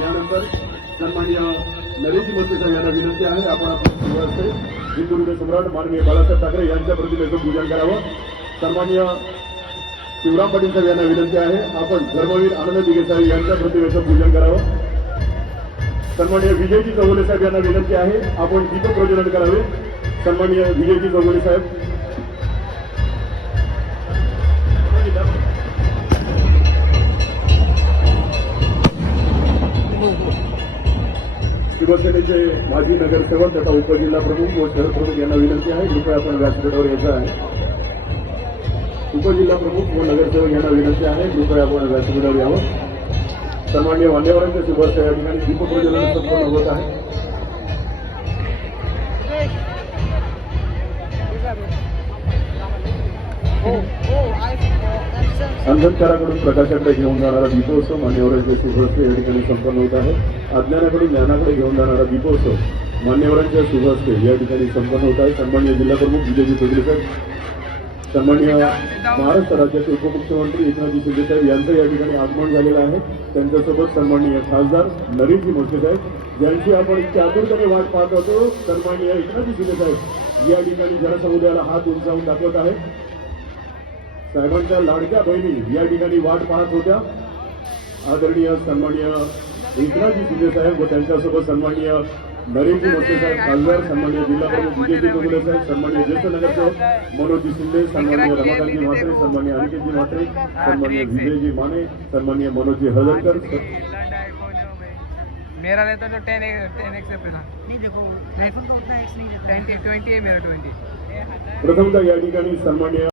यानंतर सन्माननीय नरेंद्र मोदी साहेब यांना विनंती आहे आपण आपले सुवासते हिंदू सम्राट माननीय बाळासाहेब ठाकरे यांच्या प्रतिमेचं पूजन करावं। सन्माननीय शिवराम पाटील साहेब यांना विनंती आहे आपण धर्मवीर आनंद दिघे साहेब यांच्या प्रतिमेचं पूजन करावं। सन्माननीय विजयजी चौगुले साहेब यांना विनंती आहे आपण दीप प्रज्वलन करावे। सन्माननीय विजयजी चौगुले साहेब शिवसेनेचे माजी नगरसेवक तथा उपजिल्हा प्रमुख व शहर प्रमुख यांना विनंती आहे कृपया आपण व्यासपीठावर यायचं आहे। उपजिल्हा प्रमुख व नगरसेवक यांना विनंती आहे कृपया आपण व्यासपीठावर यावं। सन्माननीय मान्यवरांच्या शुभाशय या ठिकाणी दीपप्रज्वलन संपन्न होत आहे। अंधकाराकडून प्रकाशाकडे घेऊन जाणारा दीपोत्सव मान्यवरांच्या शुभहस्ते या ठिकाणी संपन्न होत आहे। अज्ञानाकडून ज्ञानाकडे घेऊन जाणारा दीपोत्सव मान्यवरांच्या शुभहस्ते या ठिकाणी संपन्न होत आहे। सन्माननीय जिल्हा प्रमुख विजयजी चौगुले साहेब, सन्माननीय महाराष्ट्र राज्याचे उपमुख्यमंत्री एकनाथजी शिंदे साहेब यांचं या ठिकाणी आगमन झालेलं आहे। त्यांच्यासोबत सन्माननीय खासदार नरेंद्र मोदी साहेब ज्यांची आपण इतक्या आतुरतेने वाट पाहत होतो। सन्माननीय एकनाथजी शिंदे साहेब या ठिकाणी जनसमुदायाला हात उंचावून दाखवत आहेत। साहेबांच्या लाडक्या बहिणी या ठिकाणी वाट पाहत होत्या। आदरणीय सन्माननीय एकनाथजी शिंदे साहेब व त्यांच्यासोबत सन्माननीय नरेंद्र मोदी साहेब खासदार, सन्माननीय जिल्हा प्रमुख विजयजी चौगुले साहेब, सन्माननीय ज्येष्ठ नगरसेवक मनोजी शिंदे, सन्माननीय रमाकांतजी म्हात्रे, सन्माननीय अनिकेतजी म्हात्रे, सन्माननीय विजयजी माने, सन्माननीय मनोजी हळदकर। मेरा रहता तो 10x पे था। नहीं देखो आईफोन का उतना एक्स नहीं देता, 20 है मेरा 20। प्रथमतः या ठिकाणी सन्माननीय